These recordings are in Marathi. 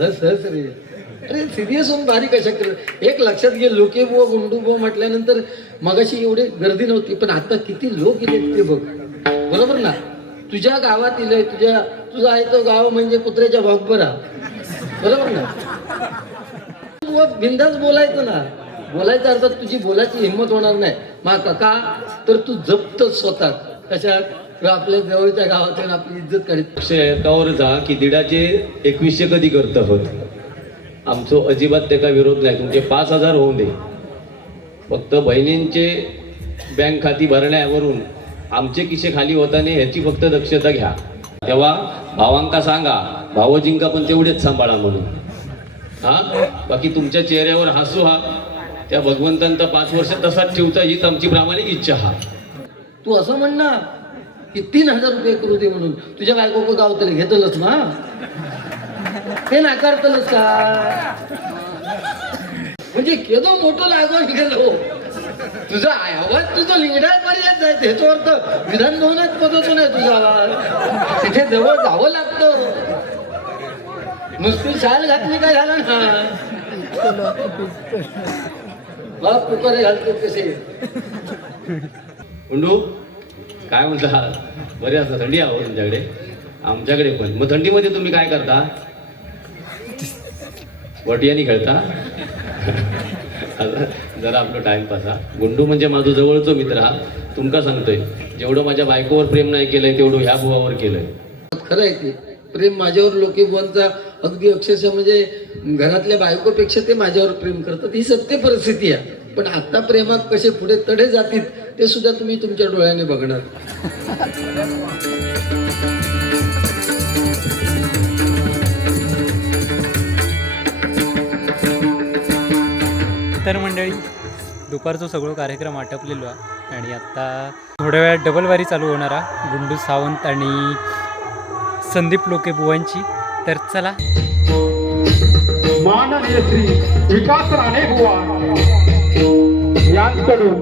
हस हस रे. अरे सिरियस होऊन बारीक कशा कर. एक लक्षात घे, लोके बुवा गुंडू बुवा म्हटल्यानंतर मगाशी एवढी गर्दी नव्हती, पण आता किती लोक येतात ते बघ. बरोबर ना. तुझ्या गावात इलंय, तुझा आहे तो गाव म्हणजे कुत्र्याच्या भागभरा. बरोबर ना. बिंदास बोलायचं ना. बोलायचा अर्थात तुझी बोलायची हिंमत होणार नाही. मग का तर तू जपतच स्वतः कशात आपल्या जवळच्या गावात आपली इज्जत काढत. तवर जा की दिडाचे 2100 कधी करत होत. आमचो अजिबात त्याचा विरोध नाही. तुमचे 5000 होऊन दे. फक्त बहिणींचे बँक खाती भरण्यावरून आमचे किशे खाली होताना ह्याची फक्त दक्षता घ्या. तेव्हा भावांका सांगा, भावजींका पण तेवढेच सांभाळा म्हणून. हा बाकी तुमच्या चेहऱ्यावर हसू हा त्या भगवंतांचा 5 वर्ष तसाच ठेवता हीच आमची प्रामाणिक इच्छा हा. तू असं म्हण ना की 3000 रुपये करू दे म्हणून. तुझ्या बायको गाव तरी घेतलंच ना, ते नाकारतलच का? म्हणजे केदो मोठं लागून गेलो. तुझा आवाज तुझं लिंगडाय पर्यंत जायचं ह्याचा अर्थ विधान भवनात पदतो नाही तुझा आवाज. तिथे जवळ जावं लागतं. नुसती शाल घातली काय झालं ना, बाप पुकारे घालतो कसे. गुंडू काय म्हणता, बरे असता थंडी आहो तुमच्याकडे? आमच्याकडे पण. मग थंडीमध्ये तुम्ही काय करता? वटियानी खेळता? जरा आपलं टाइमपास हा. गुंडू म्हणजे माझं जवळचं मित्र हा. तुमका सांगतोय, जेवढं माझ्या बायकोवर प्रेम नाही केलंय तेवढं ह्या बुवावर केलंय. खरं आहे ते प्रेम माझ्यावर लोके बुवांचा अगदी अक्षरशः म्हणजे घरातल्या बायकोपेक्षा ते माझ्यावर प्रेम करतात. ही सत्य परिस्थिती आहे. पण आता प्रेमात कसे पुढे तडे जातील ते सुद्धा तुम्ही तुमच्या डोळ्याने बघणार. तर मंडळी, दुपारचा सगळं कार्यक्रम आटपलेलो आहे आणि आता थोड्या वेळात डबल वारी चालू होणार आहे गुंडू सावंत आणि संदीप लोके बुवांची. तर चला. माननीय श्री विकास राणे बुवा यांकडून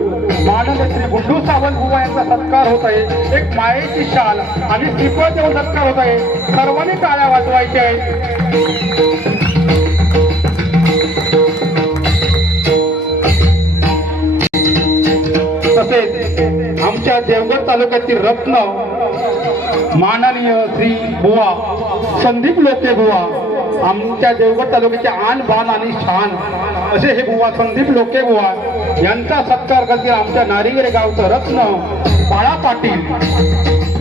माननीय श्री गुंडू सावंत बुवा यांचा सत्कार होत आहे. एक मायेची शाल आणि श्रीफळ देऊन सत्कार होत आहे. सर्वांनी टाळ्या वाजवायच्या आहे. तसेच आमच्या देवगड तालुक्यातील रत्न माननीय श्री बुवा संदीप लोके बुवा, आमच्या देवगड तालुक्याचे आन बान आणि शान असे हे बुवा संदीप लोके बुवा यांचा सत्कार करतील. आमच्या नारिंगरे गावचं रत्न बाळा पाटील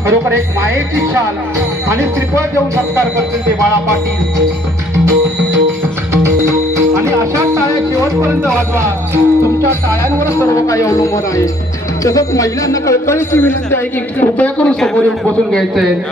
खरोखर एक मायेची शाल आणि श्रीफळ देऊन सत्कार करतील ते बाळा पाटील. आणि अशा टाळ्या शेवटपर्यंत वाजवा. तुमच्या टाळ्यांवर सर्व काही अवलंबून आहे. तसंच महिलांना कळकळीची विनंती आहे की कृपया करून समोर येऊन बसून घ्यायचंय.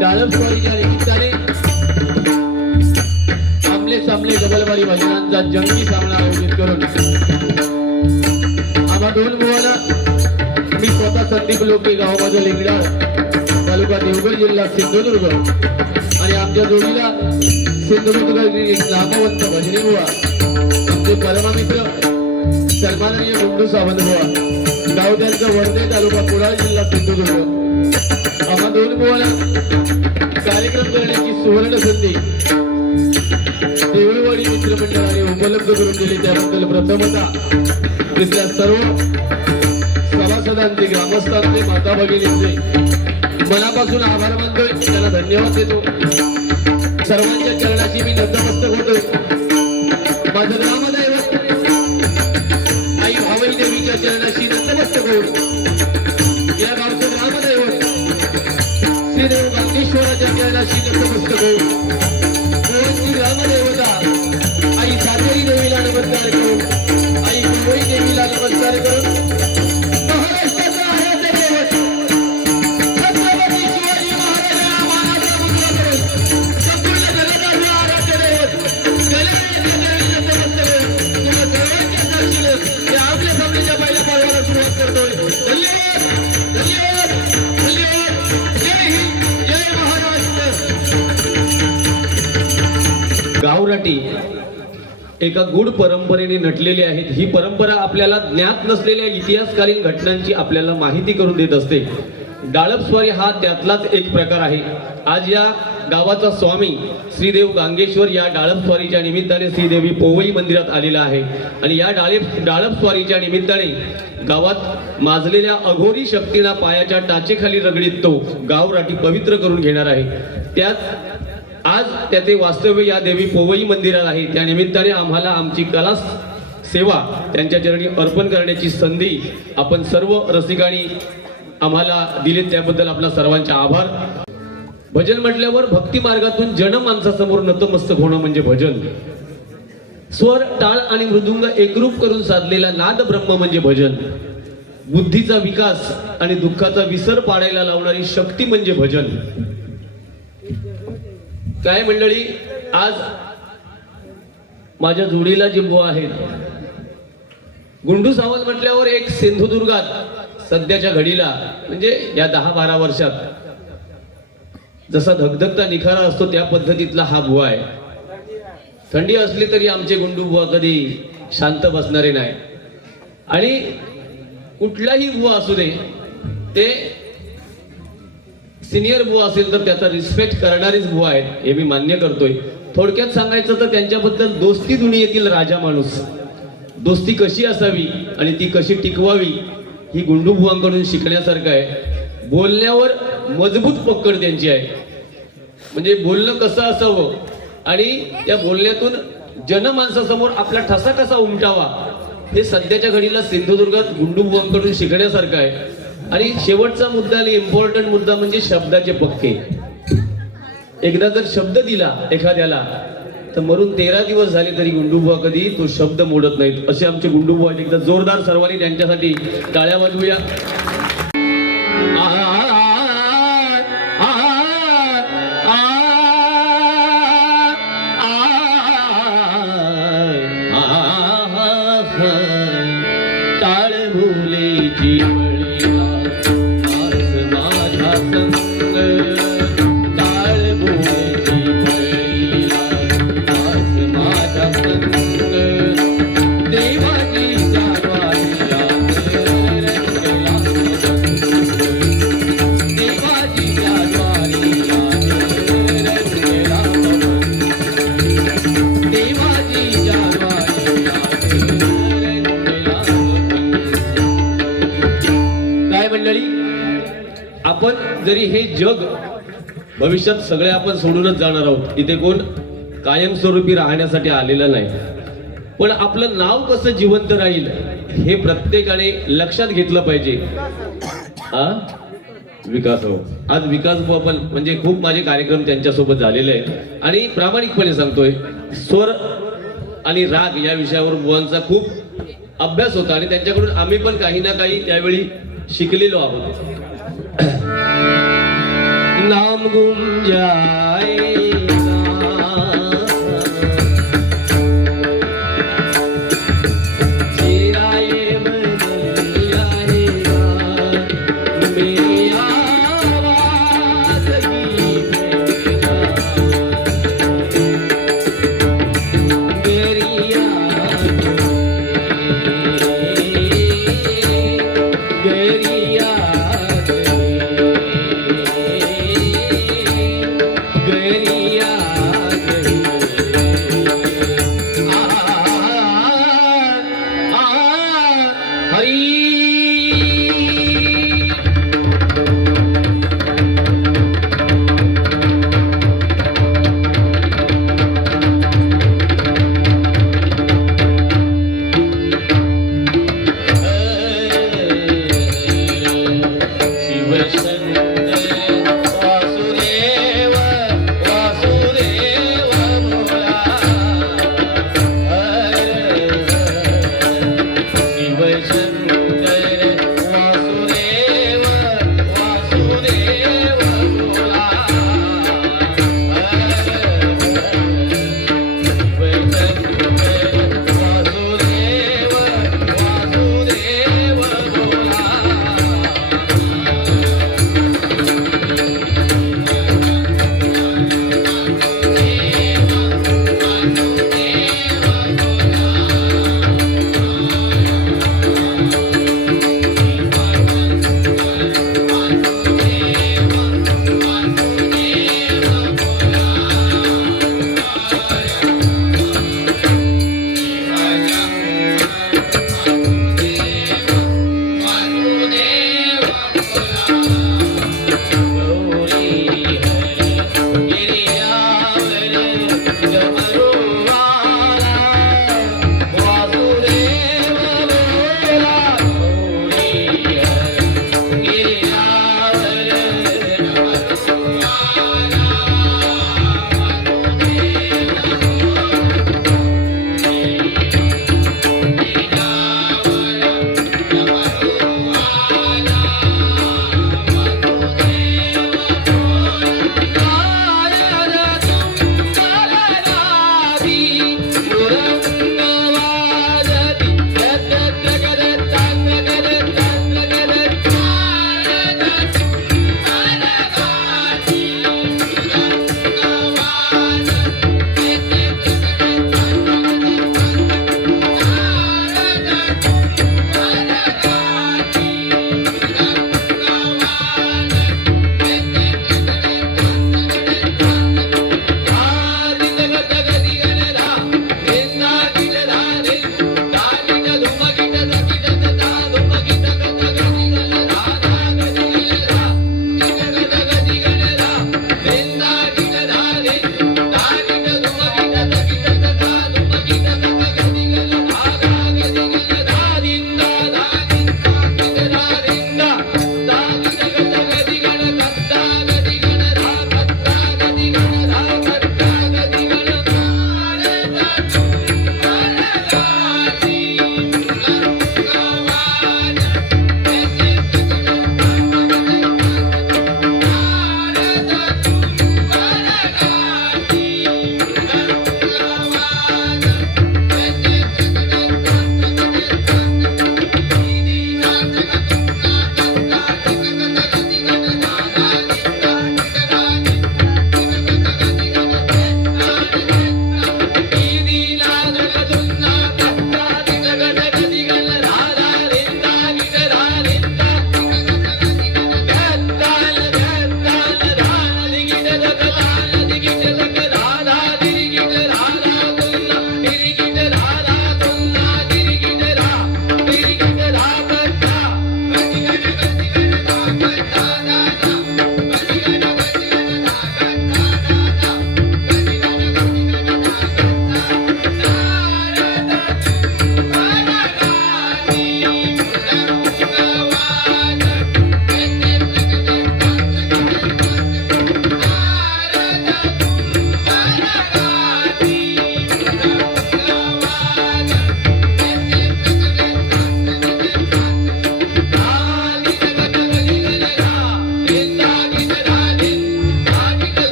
डाळपवारीच्या निमित्ताने आमले सामले डबलवारी महिलांचा जंगी सामना आयोजित करून आम्हा दोन मुलांना मी स्वतः संदीप लोके गावामध्ये लिंगडाळ तालुका देवगड जिल्हा सिंधुदुर्ग आणि आमच्या जोडीला सिंधुदुर्ग एक नामवंत भजनी बुवा आमचे परममित्र सन्माननीय गुंडू सावंत बुवा गाव त्यांचा वर्धे तालुका कुडाळ जिल्हा सिंधुदुर्ग आम्हा दोन बुवाला कार्यक्रम करण्याची सुवर्ण संधी देवळवाडी मित्रमंडळाने उपलब्ध करून दिली त्याबद्दल प्रथमतः तिथल्या सर्व सभासदांचे ग्रामस्थांचे माता भगिनींचे मनापासून आभार मानतोय त्यांना धन्यवाद देतो सर्वांच्या चरणाशी मी नतमस्तक होतोय माझं ग्रामदैवत आई भावई देवीच्या चरणाशी नतमस्तक होऊन या गावचं ग्रामदैवत श्रीदेव गांगेश्वराच्या चरणाशी नतमस्तक होऊन गोवांची ग्रामदेवता आई सातेरी देवीला नमस्कार करून आई भावई देवीला नमस्कार करून महाराष्ट्राचा आराध्य दैवत छत्रपती शिवाजी महाराजांना मानाचा मुजरा करून संपूर्ण जगताचं आराध्य दैवत कलेच्या देवीला नमस्कार करून तुम्हा सर्वांच्या साक्षीने या आपल्या सामनेच्या पहिल्या पावलाला सुरुवात करतोय धन्यवाद धन्यवाद धन्यवाद जय हिंद जय महाराष्ट्र गावराटी एका गूढ परंपरेने नटलेली आहेत ही परंपरा आपल्याला ज्ञात नसलेल्या इतिहासकालीन घटनांची आपल्याला माहिती करून देत असते डाळपस्वारी हा त्यातलाच एक प्रकार आहे आज या गावाचा स्वामी श्रीदेव गांगेश्वर या डाळपस्वारीच्या निमित्ताने श्रीदेवी पोवई मंदिरात आलेला आहे आणि या डाळपस्वारीच्या निमित्ताने गावात माजलेल्या अघोरी शक्तींना पायाच्या टाचेखाली रगडीत तो गावराटी पवित्र करून घेणार आहे त्यात आज त्याचे वास्तव्य या देवी पोवई मंदिरात आहे त्या निमित्ताने आम्हाला आमची कला सेवा त्यांच्या चरणी अर्पण करण्याची संधी आपण सर्व रसिकांनी आम्हाला दिली त्याबद्दल आपला सर्वांचे आभार भजन म्हटल्यावर भक्ती मार्गातून जन माणसासमोर नतमस्तक होणं म्हणजे भजन स्वर टाळ आणि मृदुंग एकरूप करून साधलेला नाद ब्रह्म म्हणजे भजन बुद्धीचा विकास आणि दुःखाचा विसर पाडायला लावणारी शक्ती म्हणजे भजन काय मंडळी आज माझ्या जोडीला जे बुवा आहेत गुंडू सावंत म्हटल्यावर एक सिंधुदुर्गात सध्याच्या घडीला म्हणजे या 10-12 वर्षात जसा धगधगता निखारा असतो त्या पद्धतीतला हा बुवा आहे थंडी असली तरी आमचे गुंडू बुवा कधी शांत बसणारे नाही आणि कुठलाही बुवा असू दे, ते सिनियर बुवा असेल तर त्याचा रिस्पेक्ट करणारीच बुवा आहेत हे मी मान्य करतोय. थोडक्यात सांगायचं तर त्यांच्याबद्दल दोस्ती दुनियेतील राजा माणूस. दोस्ती कशी असावी आणि ती कशी टिकवावी ही गुंडू बुवांकडून शिकण्यासारखं आहे. बोलण्यावर मजबूत पकड त्यांची आहे. म्हणजे बोलणं कसं असावं आणि त्या बोलण्यातून जनमानसासमोर आपला ठसा कसा उमटावा हे सध्याच्या घडीला सिंधुदुर्गात गुंडू बुवांकडून शिकण्यासारखं आहे. आणि शेवटचा मुद्दा आणि इम्पॉर्टंट मुद्दा म्हणजे शब्दाचे पक्के. एकदा जर शब्द दिला एखाद्याला तर मरून 13 दिवस झाले तरी गुंडूबुवा कधी तो शब्द मोडत नाहीत. असे आमचे गुंडूबुवा आहेत. एकदा जोरदार सर्वांनी त्यांच्यासाठी टाळ्या वाजवूया. टाळ भुलेची बळीला आज माझा संग, टाळ भुलेची बळीला आज माझा संग, देवाची जागवारीला रंगला संग, देवाची जागवारीला रंगला संग, देवाची जागवारीला रंगला संग. काय मंडळी, आपण जरी हे जग भविष्यात सगळे आपण सोडूनच जाणार आहोत, इथे कोण कायमस्वरूपी राहण्यासाठी आलेलं नाही, पण आपलं नाव कसं जिवंत राहील हे प्रत्येकाने लक्षात घेतलं पाहिजे. विकास हो, आज विकास भाऊ आपण म्हणजे खूप माझे कार्यक्रम त्यांच्यासोबत झालेले आहेत आणि प्रामाणिकपणे सांगतोय, स्वर आणि राग या विषयावर बुवांचा खूप अभ्यास होता आणि त्यांच्याकडून आम्ही पण काही ना काही त्यावेळी शिकलेलो आहोत. नाम गुम जाएगा, चेहरा ये बदल जाएगा, मेरी आवाज़ की बेजा, मेरी याद, मेरी याद, मेरी याद, हरी. शिवशंकर वासुदेव वासुदेव मोरा, शिवशंकर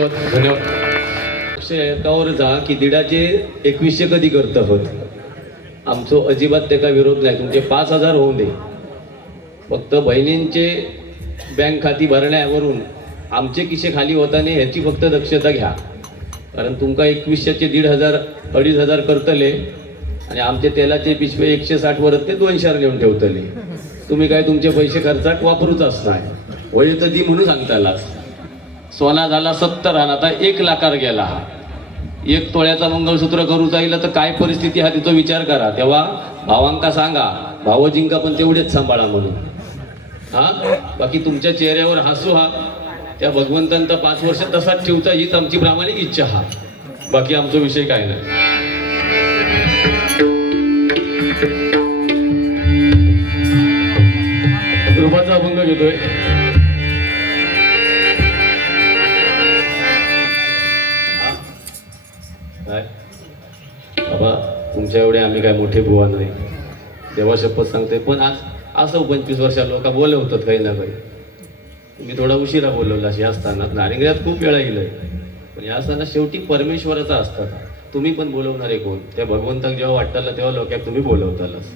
धन्यवाद धन्यवाद. एकावर जा की दिडाचे 2100 कधी करत आहोत. आमचो अजिबात त्याका विरोध नाही. तुमचे 5000 होऊन दे. फक्त बहिणींचे बँक खाती भरण्यावरून आमचे किशे खाली होताने ह्याची फक्त दक्षता घ्या. कारण तुमका 2100चे 1500 2500 करतले आणि आमचे तेलाचे पिशवे 160 वरच ते 200 नेऊन ठेवतले. तुम्ही काय तुमचे पैसे खर्चात वापरूच असणार. वय तर दी म्हणून सांगताला. सोना झाला 70 आणि आता 1 लाखावर गेला. 1 तोळ्याचा मंगळसूत्र करू जाईल तर काय परिस्थिती हा तिचा विचार करा. तेव्हा भावांका सांगा, भावजींका पण तेवढेच सांभाळा म्हणून. हा बाकी तुमच्या चेहऱ्यावर हसू हा त्या भगवंतांचा 5 वर्ष तसाच ठेवता हीच आमची प्रामाणिक इच्छा. हा बाकी आमचा विषय काय नाही. रूपाचा अभंग घेतोय. काय बाबा तुमच्या एवढे आम्ही काय मोठे बुवा नाही. देवा शपथ सांगते. पण आज असं 25 वर्षा लोक बोलवतात काही ना काही. तुम्ही थोडा उशिरा बोलवला अशी असताना. नारिंगऱ्यात खूप वेळा गेलंय. पण या असताना शेवटी परमेश्वराचा असतात. तुम्ही पण बोलवणारे कोण? त्या भगवंताक जेव्हा वाटताला तेव्हा लोकांक तुम्ही बोलवतालाच.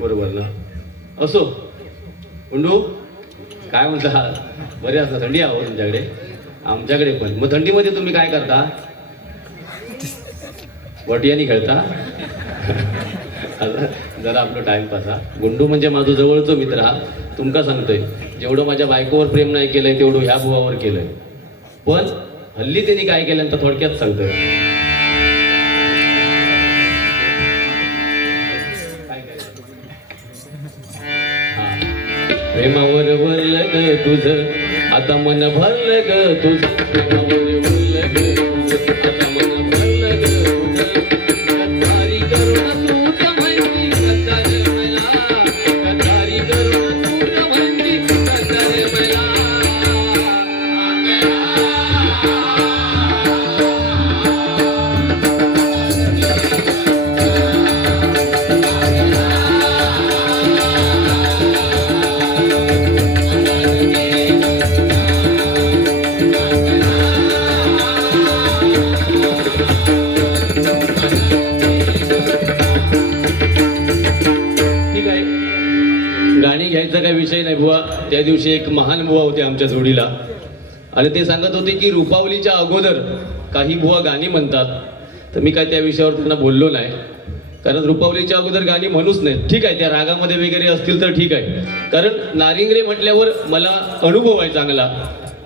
बरोबर ना? असो उंडू काय म्हणता? बरे असतं. थंडी आहो तुमच्याकडे? आमच्याकडे पण. मग थंडीमध्ये तुम्ही काय करता? वटियानी खेळता? जरा आपलं टाइमपास हा. गुंडू म्हणजे माझं जवळचं मित्र हा. तुमका सांगतोय जेवढं माझ्या बायकोवर प्रेम नाही केलंय तेवढं ह्या बुवावर केलंय. पण हल्ली त्यांनी काय केलं तर थोडक्यात सांगतोय. प्रेमावर भरलं ग तुझं आता मन भरलं ग तुझं. प्रेमावर भरलं ग तुझं आता मन भरलं ग तुझं. कतारी करून तूच म्हणती कतार मला. कतारी करून तूच म्हणती कतार मला. गाणी घ्यायचा काही विषय नाही बुवा. त्या दिवशी एक महान बुवा होते आमच्या जोडीला आणि ते सांगत होते की रुपावलीच्या अगोदर काही बुवा गाणी म्हणतात. तर मी काय त्या विषयावर त्यांना बोललो नाही. कारण रुपावलीच्या अगोदर गाणी म्हणूच नाही. ठीक आहे त्या रागामध्ये वगैरे असतील तर ठीक आहे. कारण नारिंगरे म्हटल्यावर मला अनुभव आहे चांगला.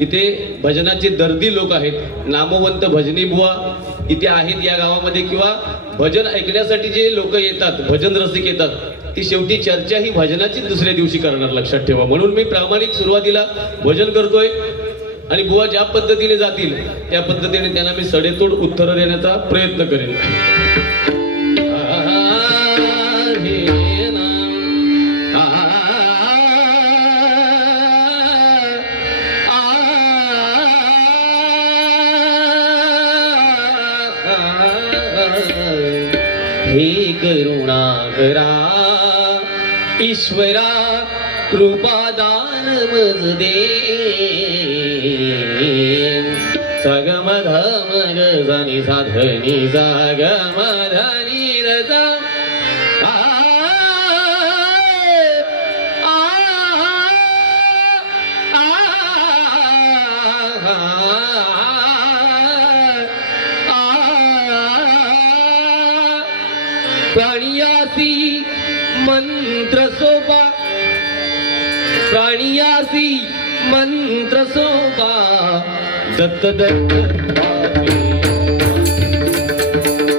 इथे भजनाचे दर्दी लोक आहेत. नामवंत भजनी बुवा इथे आहेत या गावामध्ये. किंवा भजन ऐकण्यासाठी जे लोक येतात, भजन रसिक येतात, ती शेवटी चर्चा ही भजनाची दुसऱ्या दिवशी करणार. लक्षात ठेवा. म्हणून मी प्रामाणिक सुरुवातीला भजन करतोय आणि बुवा ज्या पद्धतीने जातील त्या पद्धतीने त्यांना मी सडेतोड उत्तर देण्याचा प्रयत्न करेन. हे करुणा करा ईश्वरा कृपादान मज दे. सगम धम ग नी साधनी सगम धनी रजा. प्राणियासी मंत्र सोपा, प्राणियासी मंत्र सोपा. दत्त दत्त वासे,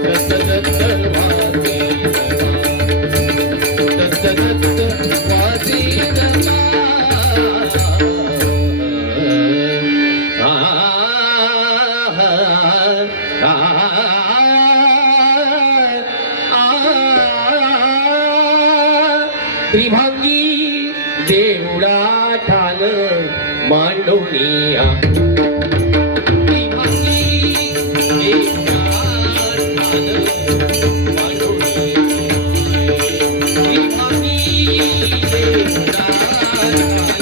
दत्त दत्त वासे, दत्त दत्त वासे दत्ता. त्रिभंगी देवळा ठाण मांडोनिया. त्रिभंगी देवळा ठाण मांडोनिया. त्रिभंगी देवळा ठाण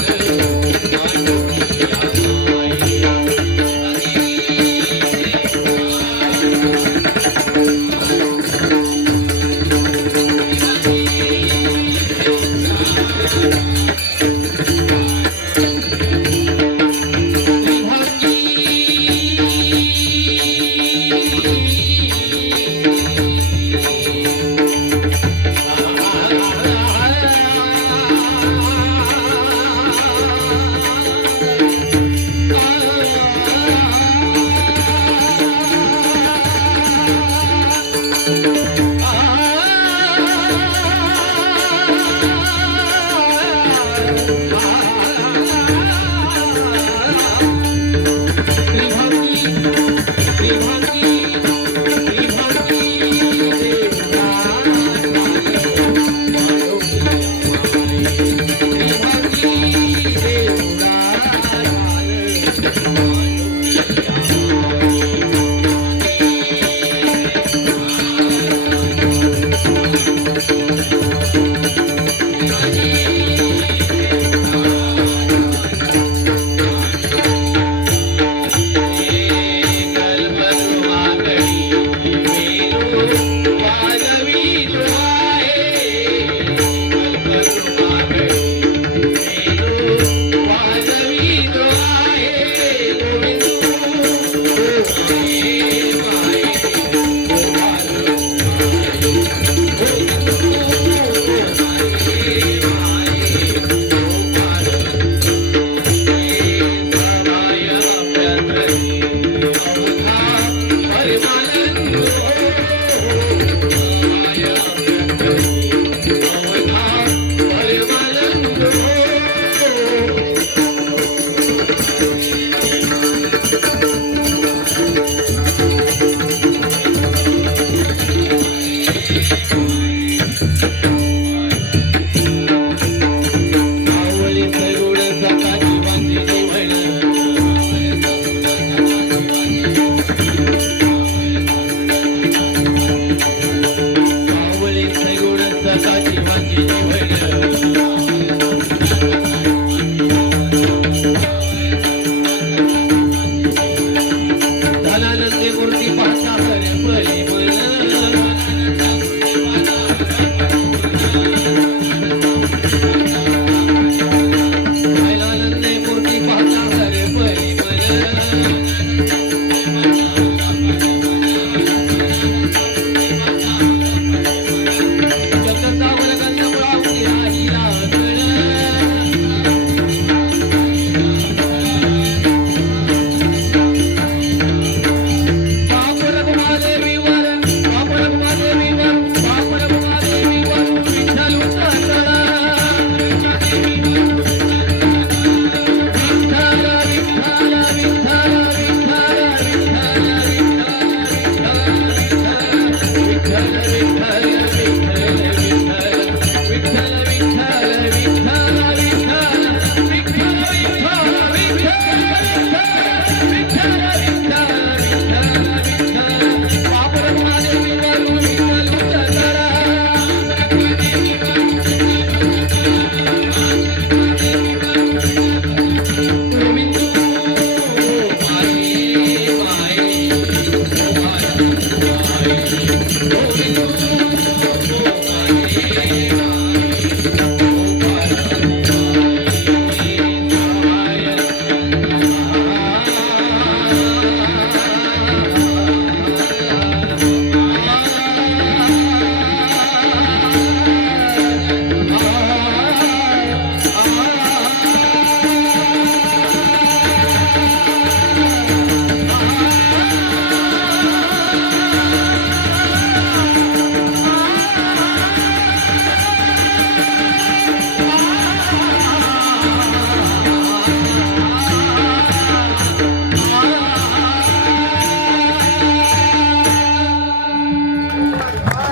मांडोनिया.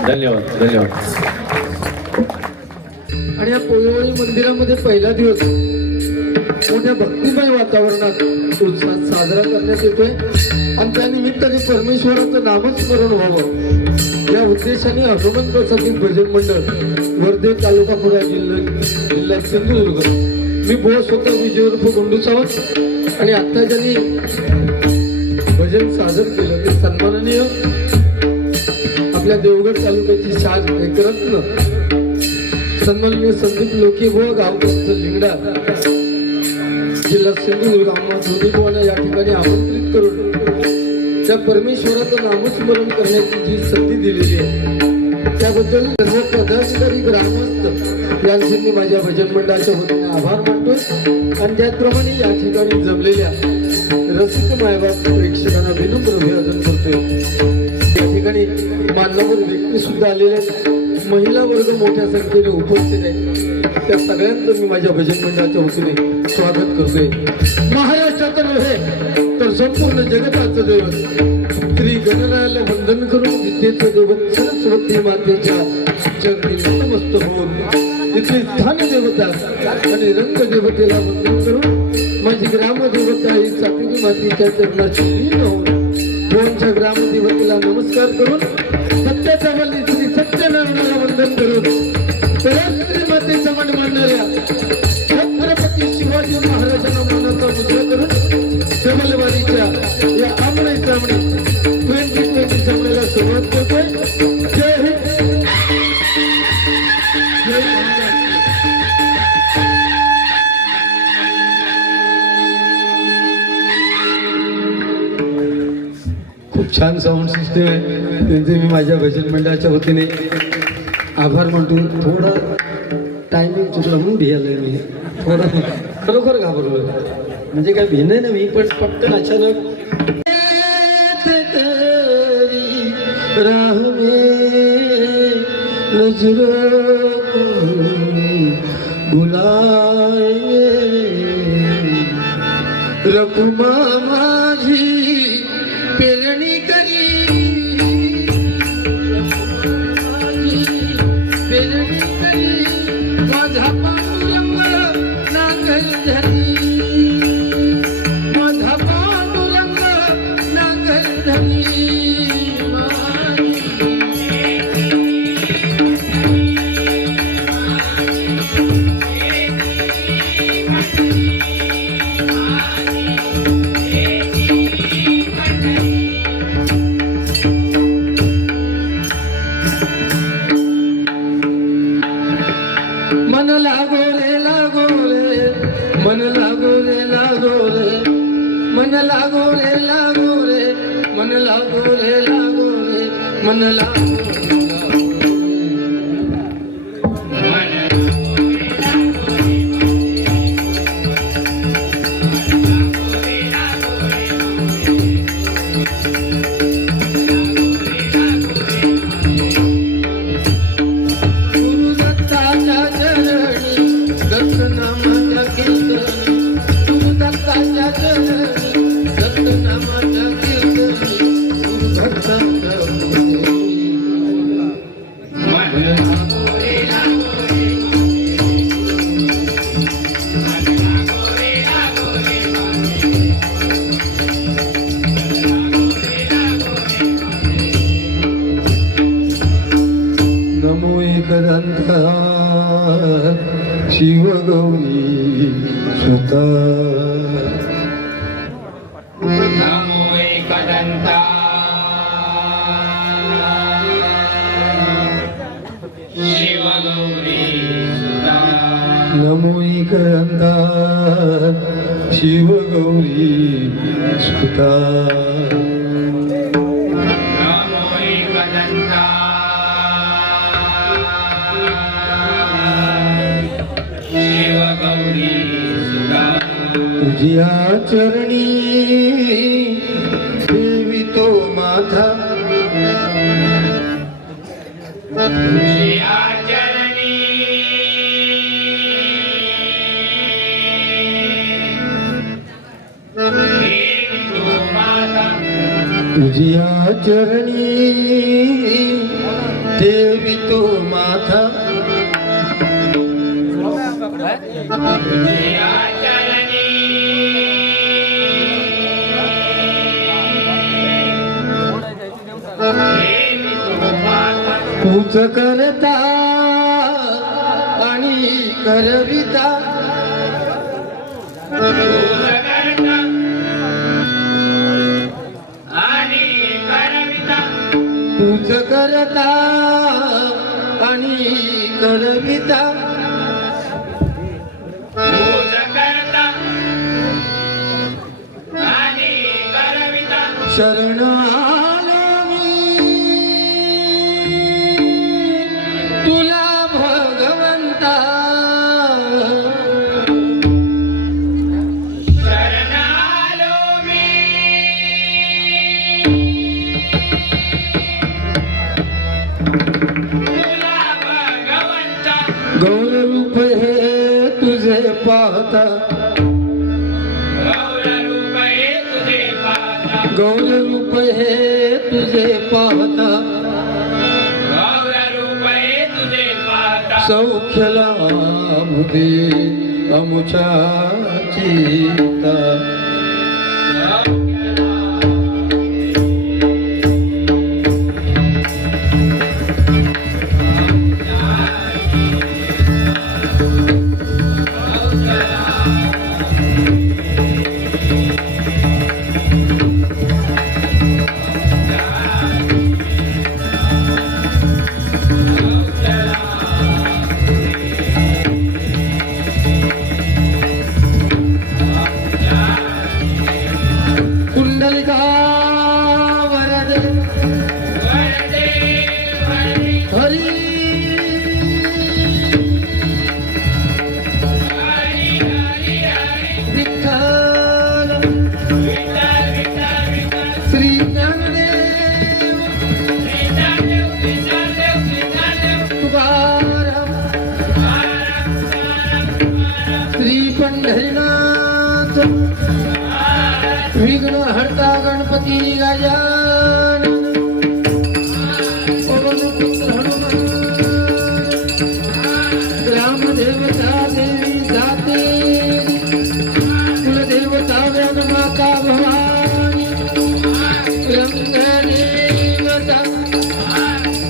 धन्यवाद धन्यवाद. आणि या पोळेवाडी मंदिरामध्ये पहिला दिवस मोठ्या भक्तिमय वातावरणात उत्साहात साजरा करण्यात येतोय आणि त्या निमित्ताने परमेश्वराचं नामस्मरण व्हावं या उद्देशाने हनुमान प्रसादी भजन मंडळ वर्धे तालुका पुरा जिल्हा सिंधुदुर्ग मी बोस होतो विजय उर्फ गुंडू सावंत आणि आता ज्यांनी भजन सादर केलं ते सन्माननीय आपल्या देवगड तालुक्याची शान एक रत्न सन्माननीय संदीप लोकेबुवा गावग्रस्त लिंगडा जिल्हा सिंधुदुर्ग आम्हा दोन्ही बुवांना या ठिकाणी आमंत्रित करून त्या परमेश्वराचं नामस्मरण करण्याची जी संधी दिलेली आहे त्याबद्दल सर्व पदाधिकारी ग्रामस्थ यांचे मी माझ्या भजन मंडळाच्या वतीने आभार मानतो आणि त्याचप्रमाणे या ठिकाणी जमलेल्या रसिक मायबाप प्रेक्षकांना विनम्र अभिवादन करतोय. या ठिकाणी मान्यवर व्यक्ती सुद्धा आलेले आहेत, महिला वर्ग मोठ्या संख्येने उपस्थित आहे. त्या सगळ्यांचं मी माझ्या भजन मंडळाच्या वतीने स्वागत करतोय. महाराष्ट्राचं नव्हे तर संपूर्ण जगताचं दैवत श्री गणरायाला वंदन करून विद्येचं दैवत सरस्वती मातेच्या चरणी नतमस्तक होऊन इथली स्थान देवता आणि रंग देवतेला वंदन करून माझी ग्रामदेवता ही सातेरी मातेच्या चरणाची लीन होऊन दोनच्या ग्रामदेवतेला नमस्कार करून सत्याच्या बली श्री सत्यनारायणाला वंदन करून श्री मातेचा मान मानणाऱ्या छत्रपती शिवाजी महाराजांना मानाचा मुद्रा करून जबलवारीच्या या आमणे सामने 2020 सामन्याला सुरुवात करतोय. जय हिंद जय महाराष्ट्र. खूप छान साऊंड सिस्टम आहे त्यांचे मी माझ्या भजन मंडळाच्या वतीने आभार मानतो. थोडा टायमिंग चुकला म्हणून भियालं मी थोडा खरोखर घाबरलो म्हणजे काय भिन्न आहे ना मी पण पटकन अचानक राह में नजरों को बुलाएंगे रघुमा माझी पेरणी करी पेरणी करी माझा पांडुरंग नांगर धरी माझा पांडुरंग नांगर धरी मन लागो रे लागो रे मन लागो रे लागो रे मन लागो रे लागो रे मन लागो रे लागो रे मन लागो नमो एकदंता शिव गौरी सुता नमो एकदंता शिव गौरी सुता नमो एकदंता शिव गौरी सुता नमो एकदंता शिव गौरी सुता तुझ्या चरणी देवी तो माथा तुझ्या चरणी देवी तो माता तुझ्या चरणी ठेवी तो माथा पूज करता आणि करविता पूज करता आणि करविता शरण आलो मी तुला भगवंता गौररूप हे तुझे पाहता गौररूप हे तुझे पाहता सौख्यला मुदे अमुचा चिता कुंडलिका वरदे हरी विठ्ठल श्री ज्ञानदेव तुकाराम श्री पंढरीनाथ विघ्न हरता गणपती गजानन पवनपुत्र हनुमान ग्रामदेवता देवी जाते कुलदेवता व्यानमाता भवानी रंगदेवता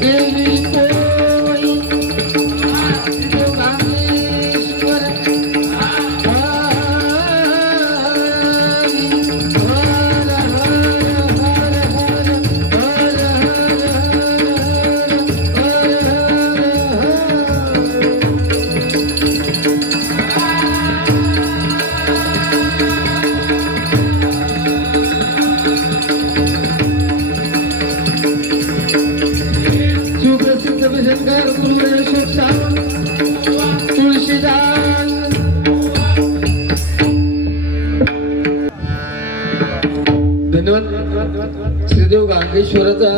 देवी पोई योगामेश्वर सुप्रसिद्ध विशंकर गुरुवेश्वर सावंत तुळशीदास धन्यवाद. श्रीदेव गांगेश्वराचा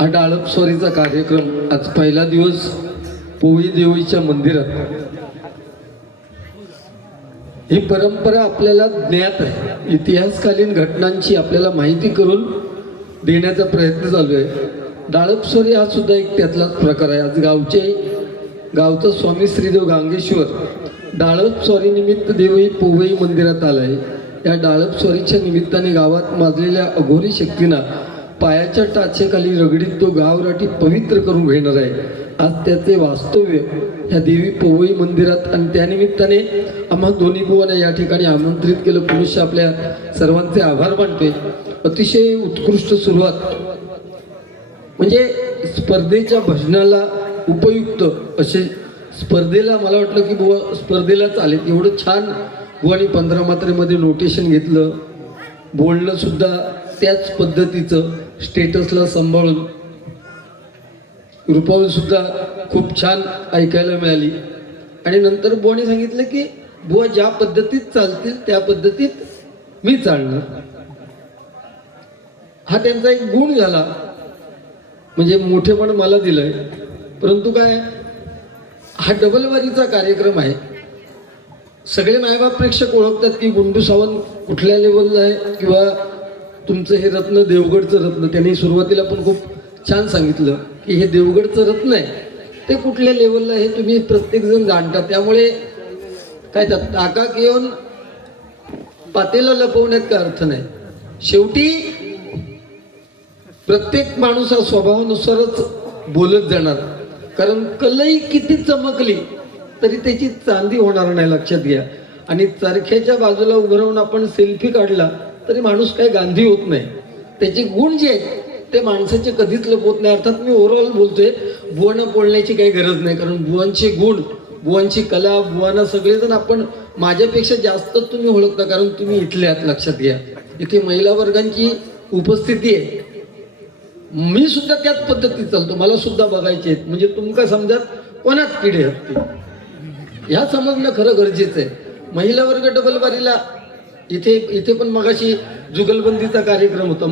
हा डाळप स्वारीचा कार्यक्रम आज पहिला दिवस पोळी देवीच्या मंदिरात. ही परंपरा आपल्याला ज्ञात आहे. इतिहासकालीन घटनांची आपल्याला माहिती करून देण्याचा प्रयत्न चालू आहे. डाळपस्वरी हा सुद्धा एक त्यातलाच प्रकार आहे. आज गावचा स्वामी श्रीदेव गांगेश्वर डाळपस्वारी निमित्त देवही पोवई मंदिरात आलाय. या डाळपस्वारीच्या निमित्ताने गावात माजलेल्या अघोरी शक्तींना पायाच्या टाचेखाली रगडीत तो गावराठी पवित्र करून घेणार आहे. आज त्याचे वास्तव्य ह्या देवी पोवई मंदिरात आणि त्यानिमित्ताने आम्हा दोन्ही बुवांना या ठिकाणी आमंत्रित केलं. पुरुष आपल्या सर्वांचे आभार मानते. अतिशय उत्कृष्ट सुरुवात म्हणजे स्पर्धेच्या भजनाला उपयुक्त असे स्पर्धेला मला वाटलं की बुवा स्पर्धेला चालेल एवढं छान बुवानी 15 मात्रेमध्ये नोटेशन घेतलं. बोलणं सुद्धा त्याच पद्धतीचं स्टेटसला सांभाळून रूपावली सुद्धा खूप छान ऐकायला मिळाली. आणि नंतर बुवाने सांगितलं की बुवा ज्या पद्धतीत चालतील त्या पद्धतीत मी चालणार. हा त्यांचा एक गुण झाला. म्हणजे मोठेपण मला दिलंय. परंतु काय हा डबलवारीचा कार्यक्रम आहे. सगळे मायबाप प्रेक्षक ओळखतात की गुंडू सावंत कुठल्या लेवलला आहे किंवा तुमचं हे रत्न देवगडचं रत्न. त्यांनी सुरुवातीला पण खूप छान सांगितलं की हे देवगडचं रत्न आहे ते कुठल्या लेवलला हे तुम्ही प्रत्येक जण जाणता. त्यामुळे काय त्यात टाका घेऊन पातेला लपवण्यात काय अर्थ नाही. शेवटी प्रत्येक माणूस हा स्वभावानुसारच बोलत जाणार. कारण कलई किती चमकली तरी त्याची चांदी होणार नाही, लक्षात घ्या. आणि चरख्याच्या बाजूला उभं राहून आपण सेल्फी काढला तरी माणूस काय गांधी होत नाही. त्याचे गुण जे आहेत ते माणसाचे कधीच लपवत नाही. अर्थात मी ओव्हरऑल बोलतोय, बुवांना बोलण्याची काही गरज नाही. कारण बुवांचे गुण, बुवांची कला, बुवांना सगळेजण आपण माझ्यापेक्षा जास्त तुम्ही ओळखता कारण तुम्ही इथले आहात, लक्षात घ्या. इथे महिला वर्गांची उपस्थिती आहे. मी सुद्धा त्याच पद्धतीत चालतो, मला सुद्धा बघायचे आहेत. म्हणजे तुमका समजत कोणाच किडे हत्ती ह्या समजणं खरं गरजेचं आहे. महिला वर्ग डबलबारीला इथे पण मगाशी जुगलबंदीचा कार्यक्रम होता.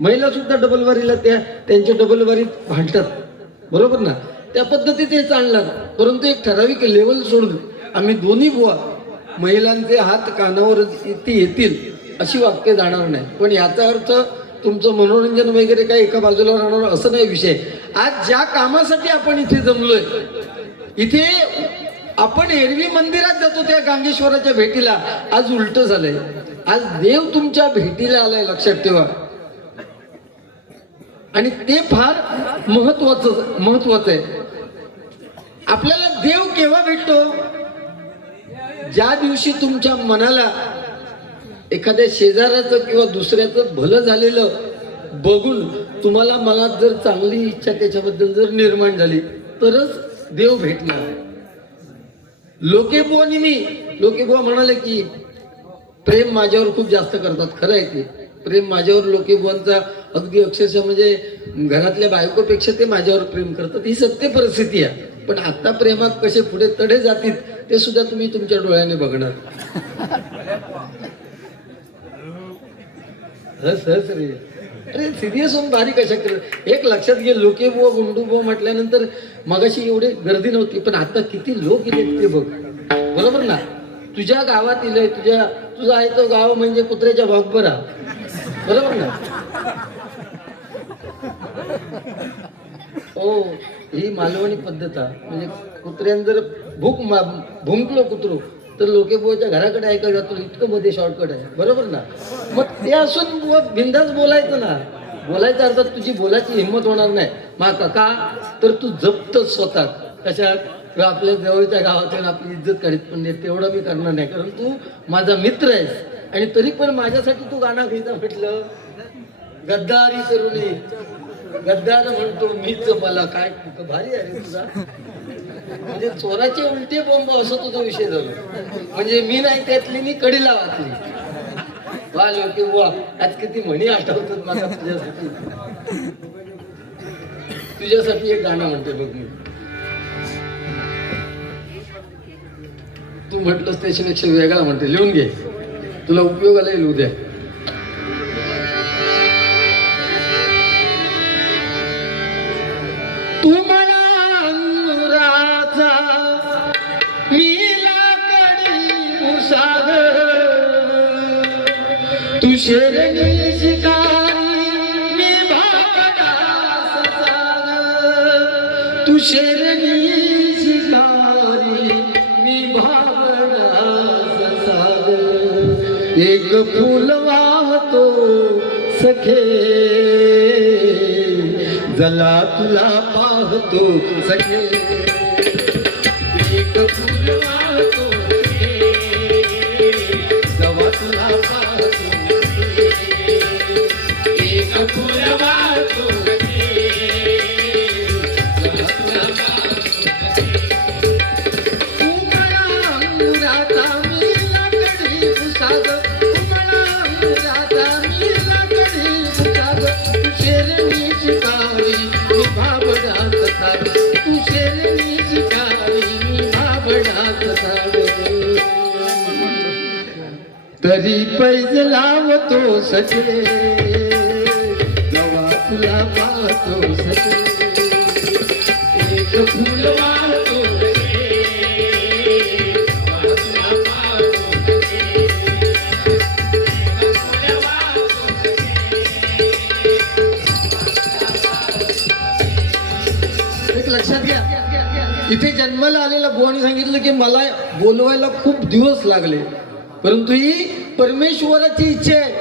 महिला सुद्धा डबलबारीला त्यांच्या डबलबारीत भांडतात, बरोबर ना. त्या पद्धतीत हे चालणार. परंतु एक ठराविक लेवल सोडून आम्ही दोन्ही बुवा महिलांचे हात कानावर येतील अशी वाक्य जाणार नाही. पण याचा अर्थ तुमचं मनोरंजन वगैरे काय एका बाजूला राहणार असं नाही विषय. आज ज्या कामासाठी आपण इथे जमलोय, इथे आपण एरवी मंदिरात जातो त्या गांगेश्वराच्या भेटीला, आज उलट झालंय. आज देव तुमच्या भेटीला आलाय, लक्षात ठेवा. आणि ते फार महत्वाचं आहे. आपल्याला देव केव्हा भेटतो? ज्या दिवशी तुमच्या मनाला एखाद्या शेजाऱ्याचं किंवा दुसऱ्याचं भलं झालेलं बघून तुम्हाला मनात जर चांगली इच्छा त्याच्याबद्दल जर निर्माण झाली तरच देव भेटणार. लोकेबुवा म्हणाले की प्रेम माझ्यावर खूप जास्त करतात. खरं आहे ते प्रेम माझ्यावर लोकेबुवांचा अगदी अक्षरशः म्हणजे घरातल्या बायकोपेक्षा ते माझ्यावर प्रेम करतात. ही सत्य परिस्थिती आहे. पण आता प्रेमात कसे पुढे तडे जातील ते सुद्धा तुम्ही तुमच्या डोळ्याने बघणार. हस रे, अरे सिरियस होऊन भारी कशा करत. एक लक्षात घे, लोकेबुवा गुंडूबुवा म्हटल्यानंतर मगाशी एवढी गर्दी नव्हती, पण आता किती लोक येतात ते बघ, बरोबर ना. तुझ्या गावात इलंय, तुझा आहे तो गाव म्हणजे कुत्र्याच्या भागभरा, बरोबर ना. हो, ही मालवणी पद्धत आहे. म्हणजे कुत्र्यानं जर भुंकलो कुत्रो तर लोकेबुवाच्या घराकडे ऐका जातो, इतकं मध्ये शॉर्टकट आहे, बरोबर ना. मग ते असून बुवा बिंदास बोलायचं ना. बोलायचं अर्थात तुझी बोलायची हिंमत होणार नाही. मा काका तर तू जपतच स्वतः कशात आपल्या जवळच्या गावातून आपली इज्जत काढीत, पण तेवढं मी करणार नाही. कारण तू माझा मित्र आहेस आणि तरी पण माझ्यासाठी तू गाणं घ्यायचं म्हटलं. गद्दारी करू नये, गद्दार म्हणतो मीच, मला काय भारी आहे तुझा. म्हणजे चोराचे उलटे बोंब असं तुझा विषय झाला. म्हणजे मी नाही त्यातली, मी कडीला वाचली. वा लोके वा, आज किती म्हणी आठवतात मला तुझ्यासाठी एक गाणं म्हणते बघ मी. तू म्हटलंस त्याच्यापेक्षा वेगळा म्हणते, लिहून घे, तुला उपयोगाला येईल उद्या. तू मला अनुराचा, मी लाकडी उसागर, तू शेरणी शिकारी, मी भावडास सागर. तू शेरणी शिकारी, मी भावडास सागर. एक फूल वाहतो सखे, जला तुला पाहतो सखे. एक फूल वाहतो सखे, जवा तुला पाहतो सखे. एक फूल वाहतो सखे, जवा तुला पाहतो सखे. तू मला अंगाता, मी लाकडी उसाग. तू मला अंगाता, मी लाकडी उसाग. तू शेरणी शिकारी, मी भाबडात सागर. तू शेरणी शिकारी, मी भाबडात सागर. तरी पैज लावतो सखे, जवा तुला पाहतो सखे. एक फूल वाहतो सखे, जवा तुला पाहतो सखे. एक फूल वाहतो सखे. इथे जन्माला आलेल्या बुवाने सांगितलं की मला बोलवायला खूप दिवस लागले, परंतु ही परमेश्वराची इच्छा आहे.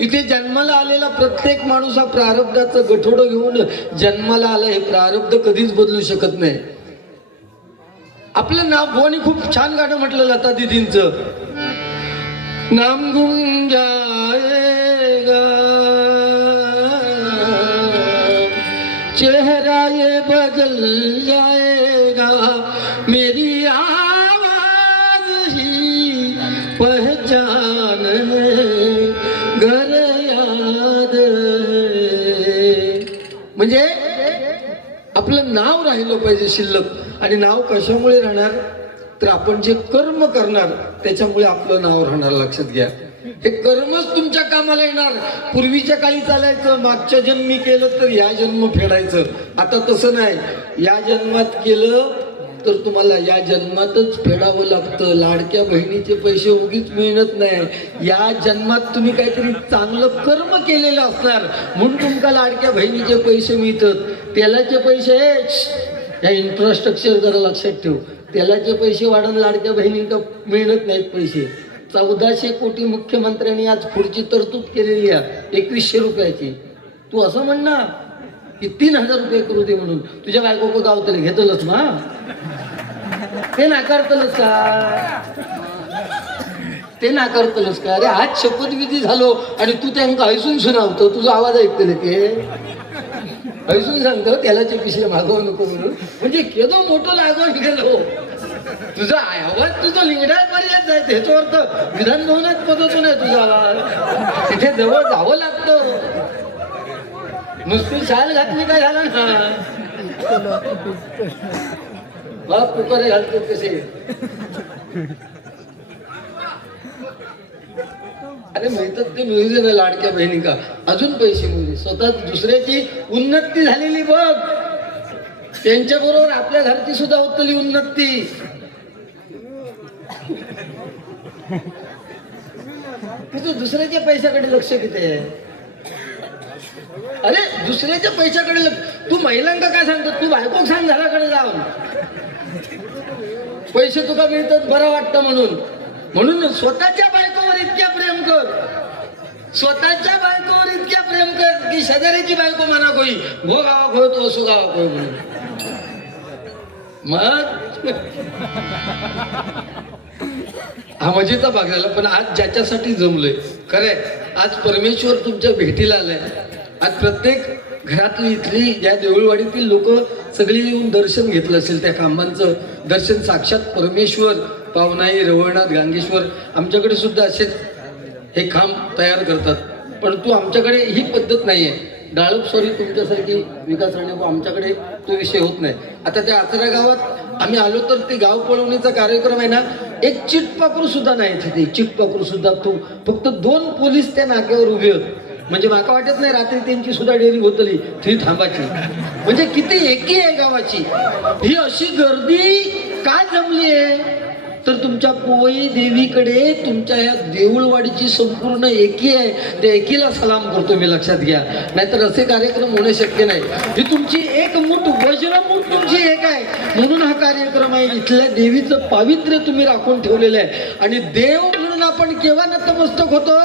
इथे जन्माला आलेला प्रत्येक माणूस हा प्रारब्धाचं गठोडं घेऊन जन्माला आला. हे प्रारब्ध कधीच बदलू शकत नाही. आपलं नाव बुवानी खूप छान गाणं म्हटलं लता दीदींचं, नाम गुम जाएगा चेहरा ये बदल जाएगा, मेरी आवाज ही पहचान है, घर याद है. म्हणजे आपलं नाव राहिलं पाहिजे शिल्लक. आणि नाव कशामुळे राहणार, तर आपण जे कर्म करणार त्याच्यामुळे आपलं नाव राहणार. लक्षात घ्या, हे कर्मच तुमच्या कामाला येणार. पूर्वीच्या काळी चालायचं मागच्या जन्मी केलं तर या जन्म फेडायचं. आता तसं नाही, या जन्मात केलं तर तुम्हाला या जन्मातच फेडावं लागतं. लाडक्या बहिणीचे पैसे उगीच मिळत नाही. या जन्मात तुम्ही काहीतरी चांगलं कर्म केलेलं असणार म्हणून तुमका लाडक्या बहिणीचे पैसे मिळतात. तेलाचे पैसे या इन्फ्रास्ट्रक्चर जरा लक्षात ठेव. तेलाचे पैसे वाढून लाडक्या बहिणींना मिळत नाहीत पैसे. 1400 कोटी मुख्यमंत्र्यांनी आज पुढची तरतूद केलेली आहे 2100 रुपयाची. तू असं म्हण ना की 3000 रुपये करू दे म्हणून. तुझ्या बायको गाव तरी घेतलंच ना, ते नाकारतलंच का, ते नाकारतलंच का. अरे आज शपथविधी झालो आणि तू त्यांना ऐसून सुनावतो. तुझा आवाज ऐकतले ते ऐसून सांगतो त्यालाचे पिशे मागवू नको म्हणून. म्हणजे केदो मोठं लागून गेलो. तुझा आवाज तुझं लिंगडा पर्यंत जायचं ह्याच्यावर तर विधान भवनात पदतो नाही तुझा आवाज. तिथे जवळ जावं लागतं. नुसती शाल घातली काय झालं ना, बाप पुकारे घालतो कसे. अरे मिळतात ते मिळू ना लाडक्या बहिणी का, अजून पैसे मिळले. स्वतः दुसऱ्याची उन्नती झालेली बघ, त्यांच्या बरोबर आपल्या घरची सुद्धा होतली उन्नती. तू दुसऱ्याच्या पैशाकडे लक्ष किती आहे. अरे दुसऱ्याच्या पैशाकडे तू महिलांना काय सांगतो, तू बायकोक सांग घराकडे जाऊन पैसे तुका मिळतात बरं वाटतं म्हणून. म्हणून स्वतःच्या बायकोवर इतक्या प्रेम कर, स्वतःच्या बायकोवर इतक्या प्रेम कर की शेजाऱ्याची बायको म्हणा कोई भो गावा खोय तो असो गावा खोय म्हणून. मग हा मजेचा भाग झाला. पण आज ज्याच्यासाठी जमलोय खरंय, आज परमेश्वर तुमच्या भेटीला आलाय. आज प्रत्येक घरातली इथली या देऊळवाडीतील लोक सगळी येऊन दर्शन घेतलं असेल. त्या खांबांचं दर्शन साक्षात परमेश्वर पावनाई रवळनाथ गांगेश्वर आमच्याकडे सुद्धा असेच हे खांब तयार करतात. परंतु आमच्याकडे ही पद्धत नाहीये. डाळप सॉरी तुमच्यासारखी विकास राणे आमच्याकडे तो विषय होत नाही. आता त्या आचरा गावात आम्ही आलो तर ते गाव पळवणीचा कार्यक्रम आहे ना, एक चिटपाखरू सुद्धा नाही तिथे. चिटपाखरू सुद्धा तो फक्त 2 पोलीस त्या नाक्यावर उभे होते. म्हणजे माका वाटत नाही रात्री त्यांची सुद्धा डेअरी होतली ती थांबाची. म्हणजे किती एकी आहे गावाची. ही अशी गर्दी का जमली आहे तर तुमच्या पोवई देवीकडे तुमच्या या देऊळवाडीची संपूर्ण एकी आहे. त्या एकीला सलाम करतो मी. लक्षात घ्या, नाहीतर असे कार्यक्रम होणे शक्य नाही. ही तुमची एक मूठ वज्रमूठ तुमची एक आहे म्हणून हा कार्यक्रम आहे. इथल्या देवीचं पावित्र्य तुम्ही राखून ठेवलेलं आहे. आणि देव म्हणून आपण केव्हा नतमस्तक होतो,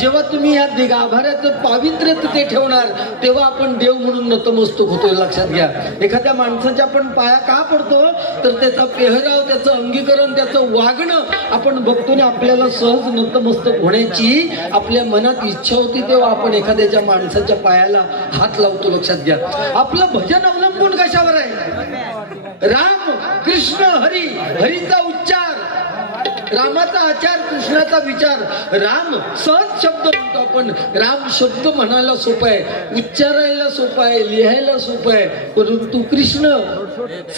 जेव्हा तुम्ही या गाभाऱ्याचं पावित्र्य तिथे ठेवणार तेव्हा आपण देव म्हणून नतमस्तक होतो. लक्षात घ्या, एखाद्या माणसाच्या आपण पाया का पडतो तर त्याचा पेहराव, त्याचं अंगीकरण, त्याचं वागणं आपण बघतो आणि आपल्याला सहज नतमस्तक होण्याची आपल्या मनात इच्छा होती तेव्हा आपण एखाद्याच्या माणसाच्या पायाला हात लावतो. लक्षात घ्या, आपलं भजन अवलंबून कशावर आहे, राम कृष्ण हरी. हरीचा उच्चार, रामाचा आचार, कृष्णाचा विचार. राम सहज शब्द म्हणतो आपण. राम शब्द म्हणायला सोपा आहे, उच्चारायला सोपा आहे, लिहायला सोपा आहे. परंतु कृष्ण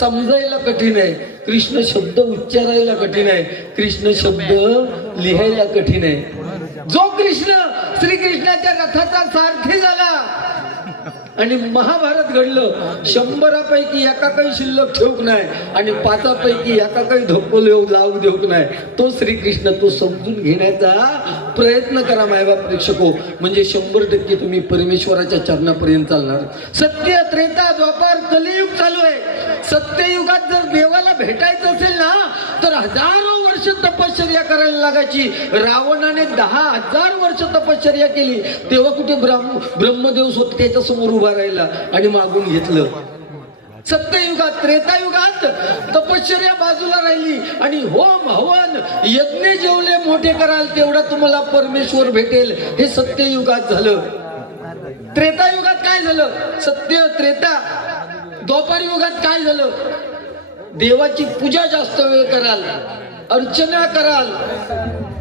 समजायला कठीण आहे. कृष्ण शब्द उच्चारायला कठीण आहे. कृष्ण शब्द लिहायला कठीण आहे. जो कृष्ण श्रीकृष्णाच्या रथाचा सारथी झाला आणि महाभारत घडलं. 100पैकी एका काही शिल्लक ठेवूक नाही आणि 5पैकी एका काही धोको लावू देऊक नाही. तो श्रीकृष्ण तो समजून घेण्याचा प्रयत्न करा मायबाप प्रेक्षको, म्हणजे 100% तुम्ही परमेश्वराच्या चरणापर्यंत चालणार. सत्य, त्रेता, द्वापार, कलियुग चालू आहे. सत्ययुगात जर देवाला भेटायचं असेल ना तर हजारो वर्ष तपश्चर्या करायला लागायची. रावणाने 10,000 वर्ष तपश्चर्या केली, तेव्हा कुठे ब्रह्मदेव स्वतः त्याच्या समोर उभा राहिला आणि मागून घेतलं. सत्ययुगात, त्रेतायुगात तपश्चर्या बाजूला राहिली आणि होम हवन यज्ञ जेवढे मोठे कराल तेवढा तुम्हाला परमेश्वर भेटेल. हे सत्ययुगात झालं. त्रेतायुगात काय झालं? सत्य, त्रेता. द्वापार युगात काय झालं? देवाची पूजा जास्त वेळ कराल, अर्चना कराल,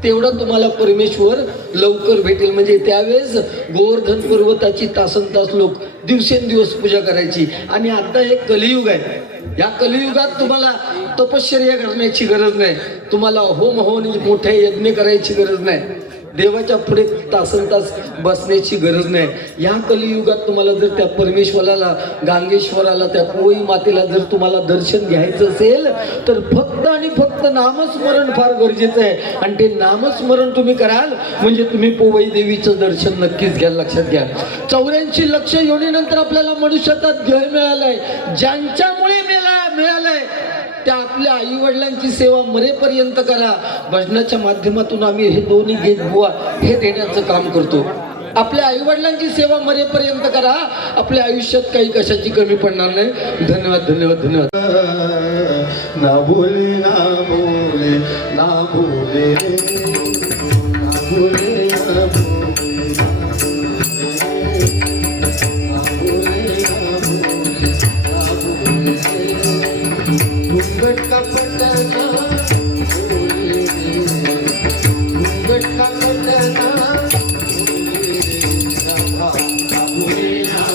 तेवढा तुम्हाला परमेश्वर लवकर भेटेल. म्हणजे त्यावेळेस गोवर्धन पर्वताची तासनतास लोक दिवसेंदिवस पूजा करायची. आणि आता हे कलियुग आहे. या कलियुगात तुम्हाला तपश्चर्या करण्याची गरज नाही, तुम्हाला होम हवन मोठे यज्ञ करायची गरज नाही, देवाच्या पुढे तासनतास बसण्याची गरज नाही. या कलियुगात तुम्हाला जर त्या परमेश्वराला, गांगेश्वराला, त्या कोळी मातेला जर तुम्हाला दर्शन घ्यायचं असेल तर फक्त आणि फक्त नामस्मरण फार गरजेचं आहे. आणि ते नामस्मरण तुम्ही कराल म्हणजे तुम्ही पोवई देवीचं दर्शन नक्कीच घ्या. लक्षात घ्या, 84 लक्ष योनीनंतर आपल्याला मनुष्याचा ध्येय मिळालाय. ज्यांच्यामुळे मिळालंय त्या आपल्या आई वडिलांची सेवा मरेपर्यंत करा. भजनाच्या माध्यमातून आम्ही हे दोन्ही गीत बुवा हे देण्याचं काम करतो. आपल्या आई वडिलांची सेवा मरेपर्यंत करा, आपल्या आयुष्यात काही कशाची कमी पडणार नाही. धन्यवाद, धन्यवाद, धन्यवाद. ना बोले ना बोले ना बोले ना बोले ना घूंघट का पटना बोले घूंघट का पटना बोले ना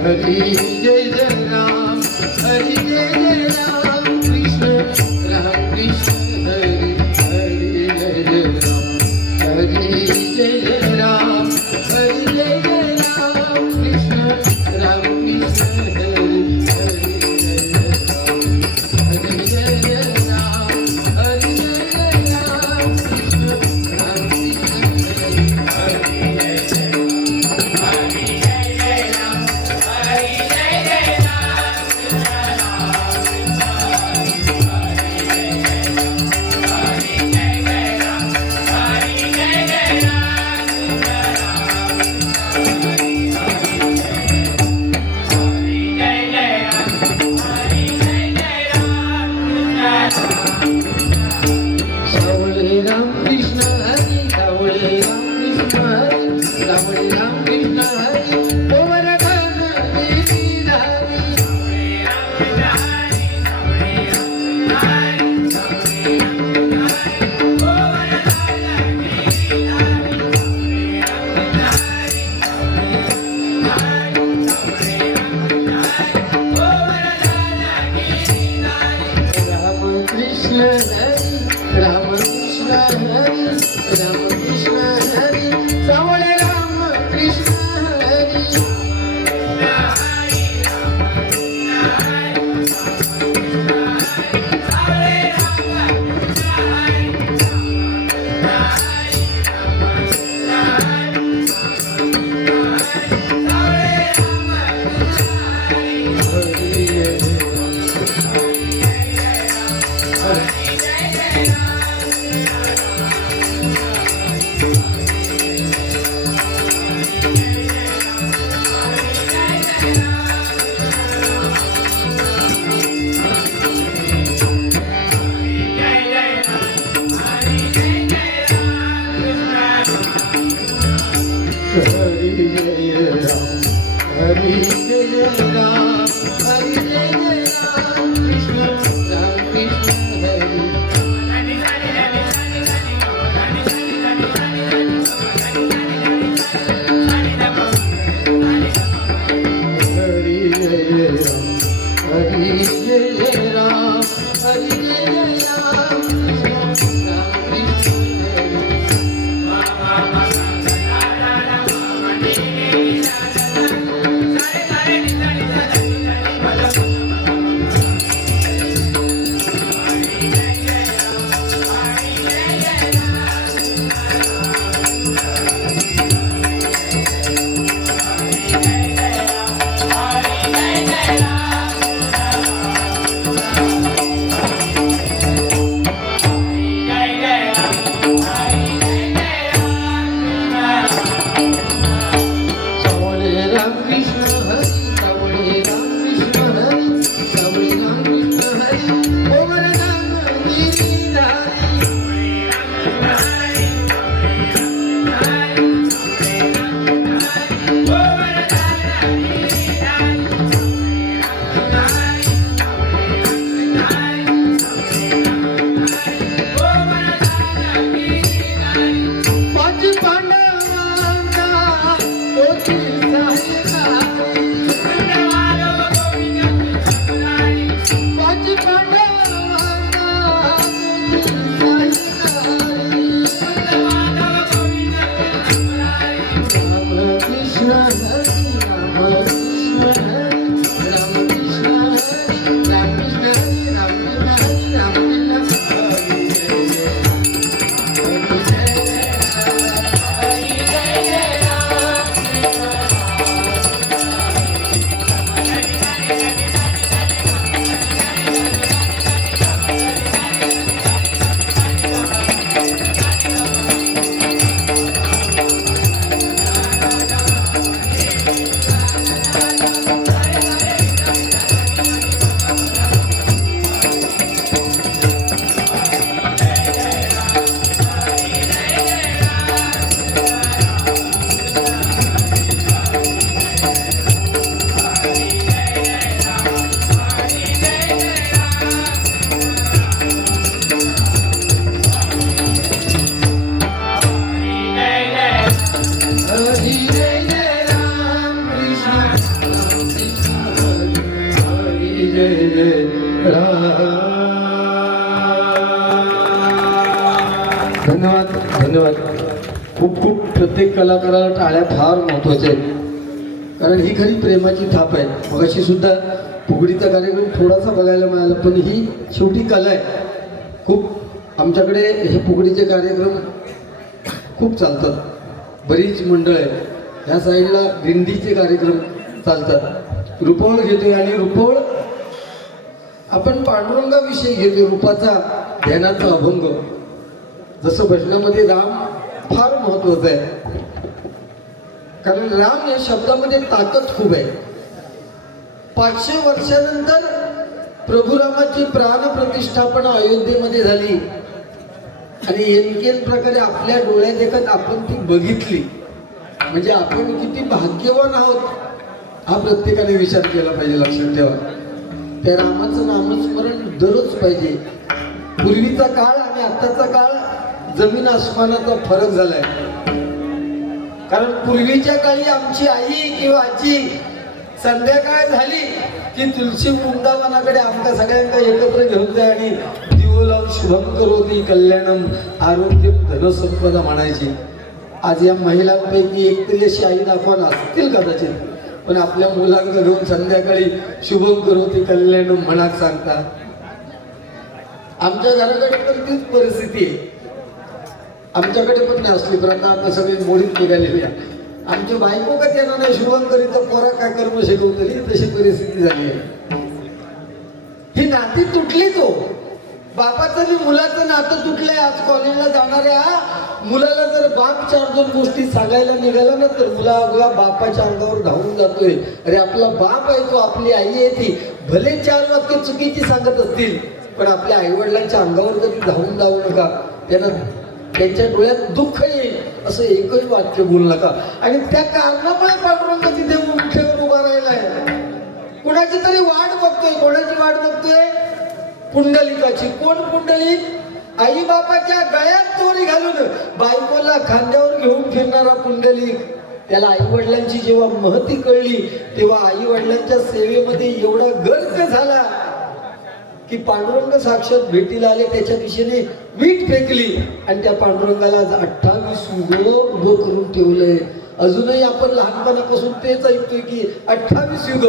हरि जय जय राम, हरि जय जय राम, कृष्ण राम कृष्ण हरि, हरि जय जय राम, हरि जय जय राम, हरि जय जय राम, कृष्ण राम कृष्ण हरि, हरि जय जय राम, हरि जय जय राम, कृष्ण राम कृष्ण हरि, सावळे राम कृष्ण हरी, सावळे राम कृष्ण हरी, सावळे राम कृष्ण हरी, गोवर्धन गिरिधारी. राम कृष्ण हरी, राम कृष्ण हरी, राम कृष्ण हरी, सावळे राम कृष्ण सावळे राम कृष्ण हरी सावळे राम कृष्ण हरी सावळे राम कृष्ण हरी ओम राम पाच पांडवांना होती सायकारी पाच पांडवांना होती सायकारी राम कृष्ण हरी राम कृष्ण हरी राम कृष्ण हरी राम कृष्ण हरी राम कृष्ण हरी राम कृष्ण हरी जय जय राम कृष्ण हरी जय जय राम. धन्यवाद धन्यवाद. खूप खूप प्रत्येक कलाकाराला टाळ्या फार महत्त्वाच्या आहेत, कारण ही खरी प्रेमाची थाप आहे. मगाशी सुद्धा फुगडीचा कार्यक्रम थोडासा बघायला मिळाला, पण ही शेवटी कला आहे. खूप आमच्याकडे हे फुगडीचे कार्यक्रम खूप चालतात. बरीच मंडळ आहेत. ह्या साईडला दिंडीचे कार्यक्रम चालतात. रुपवळ घेतोय आणि रुपवळ आपण पांडुरंगाविषयी घेतोय. रूपाचा ध्यानाचा अभंग. जसं भजनामध्ये राम फार महत्वाचं आहे, कारण राम या शब्दामध्ये ताकद खूप आहे. 500 वर्षानंतर प्रभू रामाची प्राण प्रतिष्ठापना अयोध्येमध्ये झाली आणि एनकेन प्रकारे आपल्या डोळ्यात देखत आपण ती बघितली. म्हणजे आपण किती भाग्यवान आहोत हा प्रत्येकाने विचार केला पाहिजे. लक्षात ठेवा, त्या रामाचं नामस्मरण दररोज पाहिजे. पूर्वीचा काळ आणि आत्ताचा काळ जमीन आसमानाचा फरक झालाय. कारण पूर्वीच्या काळी आमची आई किंवा आजी संध्याकाळ झाली की तुलसी वृंदावनाकडे आमच्या सगळ्यांना एकत्र घेऊन जाय आणि दिवोलावून शुभम करोती कल्याणम आरोग्य धनसंपदा म्हणायची. आज या महिलांपैकी एक तरी अशी आई दाखवायला असतील कदाचित, पण आपल्या मुलांना घेऊन संध्याकाळी शुभम करोती कल्याणम म्हणत सांगतात. आमच्या घराकडे पण तीच परिस्थिती आहे. आमच्याकडे पण नाही असली प्रथा आता सगळी मोडीत निघालेली आहे. आमची बायको का त्यांना नाही शुभम करीत तर पोरा काय कर्म शिकवतली, तशी परिस्थिती झाली आहे. ही नाती तुटलीच हो. बापाचं आणि मुलाचं नातं तुटलंय. आज कॉलेजला जाणाऱ्या मुलाला जर बाप 4-2 गोष्टी सांगायला निघाला ना तर मुला बापाच्या अंगावर धावून जातोय. अरे आपला बाप आहे तो, आपली आई आहे ती. भले 4 वाक्य चुकीची सांगत असतील, पण आपल्या आईवडिलांच्या अंगावर कधी धावून जाऊ नका. त्यांच्या डोळ्यात दुःख येईल असं एकही वाक्य बोलू नका. आणि त्या कारणामुळे पांडुरंग तिथे मुठ्ठेवर उभा राहिलाय. कुणाची तरी वाट बघतोय. कोणाची वाट बघतोय? पुंडलिकाची. कोण पुंडलिक? आई बापाच्या गळ्यात दोरी घालून बायकोला खांद्यावर घेऊन फिरणारा पुंडलिक. त्याला आई वडिलांची जेव्हा महती कळली तेव्हा आई वडिलांच्या सेवेमध्ये एवढा गर्क झाला की पांडुरंग साक्षात भेटीला आले. त्याच्या दिशेने वीट फेकली आणि त्या पांडुरंगाला आज 28 उभं करून ठेवलंय. अजूनही आपण लहानपणापासून तेच ऐकतोय की 28 युग.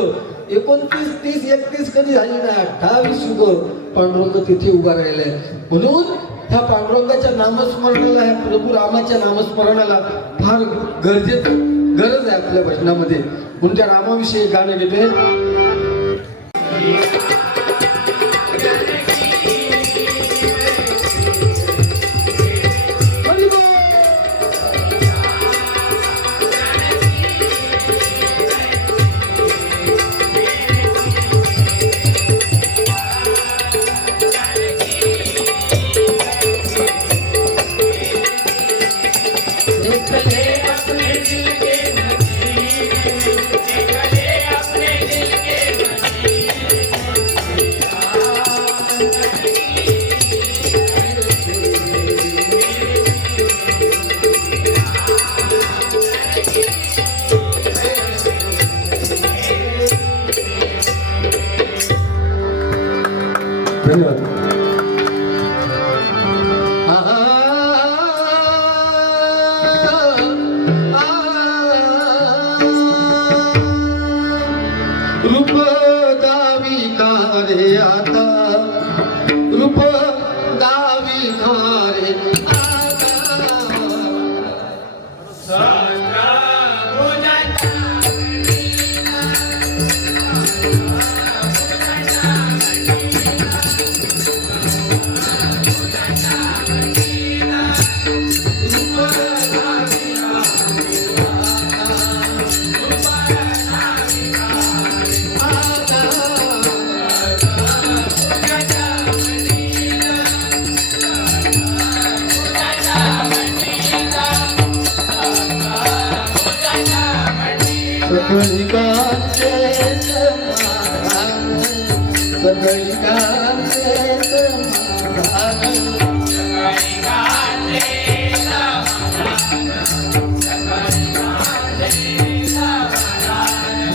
29, 30, 31 कधी झाली नाही. 28 युग पांडुरंग तिथे उभा राहिलाय. म्हणून ह्या पांडुरंगाच्या नामस्मरणाला, ह्या प्रभू रामाच्या नामस्मरणाला फार गरज आहे आपल्या भजनामध्ये. म्हणून त्या रामाविषयी एक गाणं घेतोय. धन्यवाद. रूप दावी का रे आता, रूप दावी का रे सगळी गाते समाधान, सगळी गाते समाधान.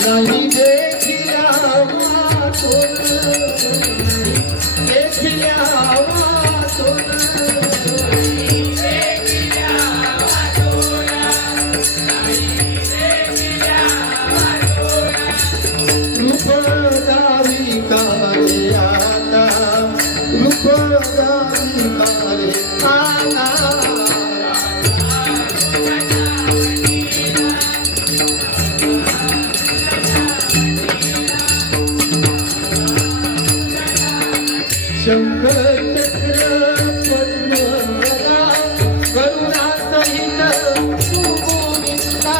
नाही देखिया वाचून, देखिया वाचून, रूपदावी कारे आता, रूपदावी कारे आता. शंकर चक्र पद्मवरा, करुणा सहित तू गोविंदा.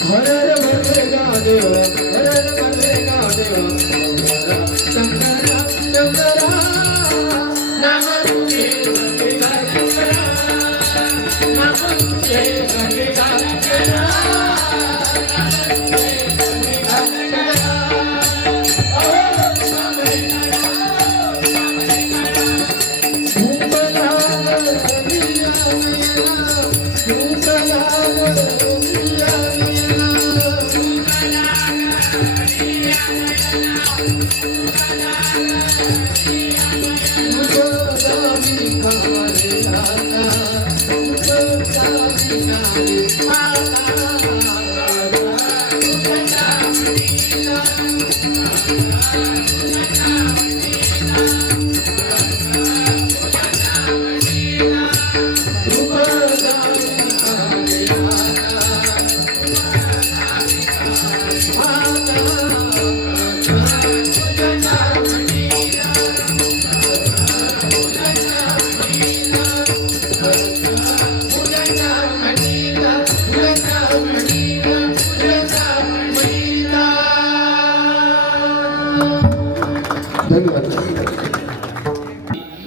हर हर भद्रेगा देव हर हर भद्रेगा देव शंकरा शंकरा नाम तुझे भद्रेगा शंकरा नाम तुझे भद्रेगा शंकरा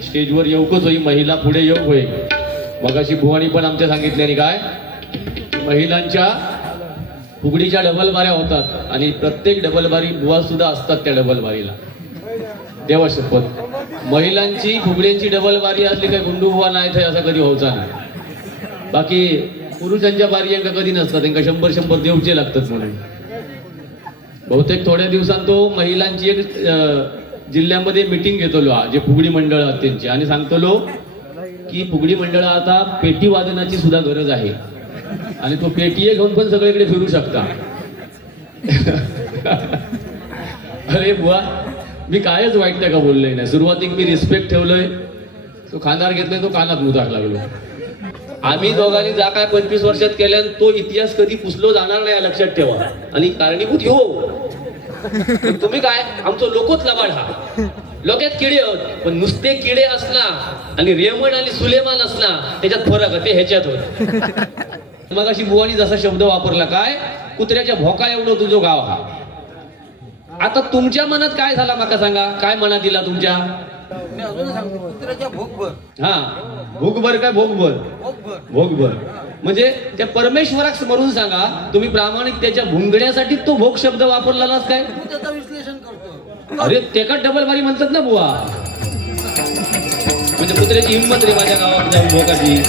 स्टेजवर येऊकच होई महिला पुढे येऊ होई. मगाशी भुवानी पण आमच्या सांगितल्याने काय महिलांच्या फुगडीच्या डबल बाऱ्या होतात आणि प्रत्येक डबल बारी बुवा सुद्धा असतात त्या डबल बारीला. देवा शपथ महिलांची फुगड्यांची डबल बारी असली काही गुंडू बुवा नाही थे असं कधी व्हायचा नाही. बाकी पुरुषांच्या बारी यांना कधी नसतात, त्यांना 100 देवचे लागतात म्हणून. बहुतेक थोड्या दिवसांत तो महिलांची एक जिल्ह्यामध्ये मीटिंग घेतलो जे फुगडी मंडळ आहेत त्यांची आणि सांगतलो की फुगडी मंडळ आता पेटी वादनाची सुद्धा गरज आहे आणि तो पेटीए घेऊन पण सगळीकडे फिरू शकता. अरे बुवा मी कायच वाईट नाही का बोललोय नाही. सुरुवातीक मी रिस्पेक्ट ठेवलोय, तो खानदार घेतलाय तो कानात मुताक लागलो. आम्ही दोघांनी जा काय 25 वर्षात केल्यान तो इतिहास कधी पुसलो जाणार नाही लक्षात ठेवा. आणि कारणीभूत हो पण तुम्ही काय आमचं लोकच लबाड हा लोक्यात किडे होत पण नुसते किडे असला आणि रेमण आणि सुलेमान असला त्याच्यात फरक ते ह्याच्यात होत. मग अशी बुवानी जसा शब्द वापरला काय कुत्र्याच्या भोका एवढं तुझं गाव हा. आता तुमच्या मनात काय झाला माका सांगा, काय मनात दिला तुमच्या? हा भोगभर काय भोगभर भोगभर म्हणजे त्या परमेश्वराक स्मरून सांगा तुम्ही प्रामाणिकतेच्या भुंगण्यासाठी तो भोग शब्द वापरलाच काय? विश्लेषण करतो. अरे तेका डबल बारी म्हणतात ना बुवा. म्हणजे कुत्र्याची हिंमत रे माझ्या गावात जाऊन भोगाची.